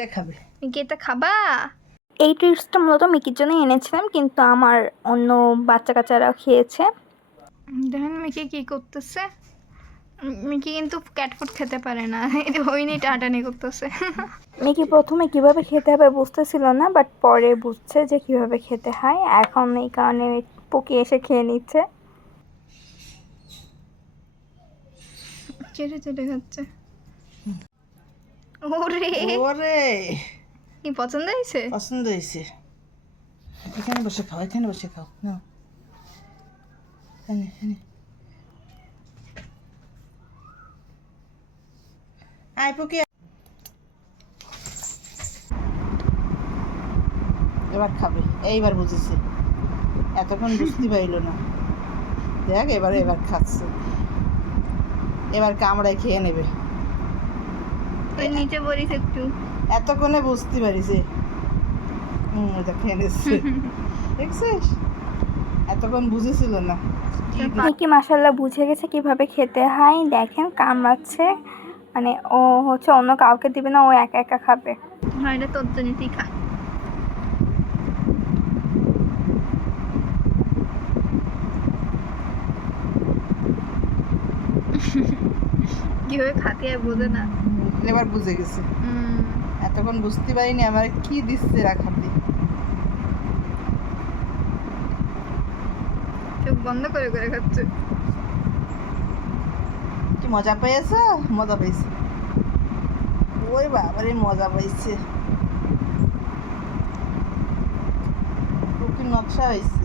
এটা খাবে। মিকি এটা খাবা? এই ট্রিটসটা মূলত মিকির জন্য এনেছিলাম কিন্তু আমার অন্য বাচ্চা কাচ্চারাও খেয়েছে। দেখেন মিকি কি করতেছে। মিকি কিন্তু ক্যাট ফুড খেতে পারে না। এটা হইনি টাটানি করতেছে। মিকি প্রথমে কীভাবে খেতে হবে বুঝতেছিল না বাট পরে বুঝছে যে কীভাবে খেতে হয়। এখন এই কারণে পুকি এসে খেয়ে নিচ্ছে। চেটে চেটে খাচ্ছে। ওরে। ওরে। কি পছন্দ হয়েছে? পছন্দ হয়েছে। এখানে বসে খাও এখানে বসে খাও। না এখানে এখানে। আয় পুকি। এবার খাবে এইবার বুঝেছে। এতক্ষণ বুঝতে পারল না। দেখ এবার এবার খাচ্ছে। এবার কামড়ায় খেয়ে নেবে। ওই নিচে বলিস একটু। এতক্ষণে বুঝতে পারিছে হুম এটা খেয়ে নিচ্ছে দেখছিস? এতক্ষণ বুঝেছিল না। কি মাসাল্লাহ বুঝে গেছে কীভাবে খেতে হয়। দেখেন কামড়াচ্ছে। মানে ও হচ্ছে অন্য কাউকে দিবে না ও একা একা খাবে। হ্যাঁ এটা তোর জন্য তুই খা। কীভাবে খাতে হয় বোঝে না। এবার বুঝে গেছে। এতক্ষণ বুঝতে পারিনি আমার কি দিচ্ছে রাখাতে চোখ বন্ধ করে করে খাচ্ছে। কি মজা পেয়েছ? মজা পেয়েছে। ওই বাবারে মজা পাইছে খুব নকশা হয়েছে।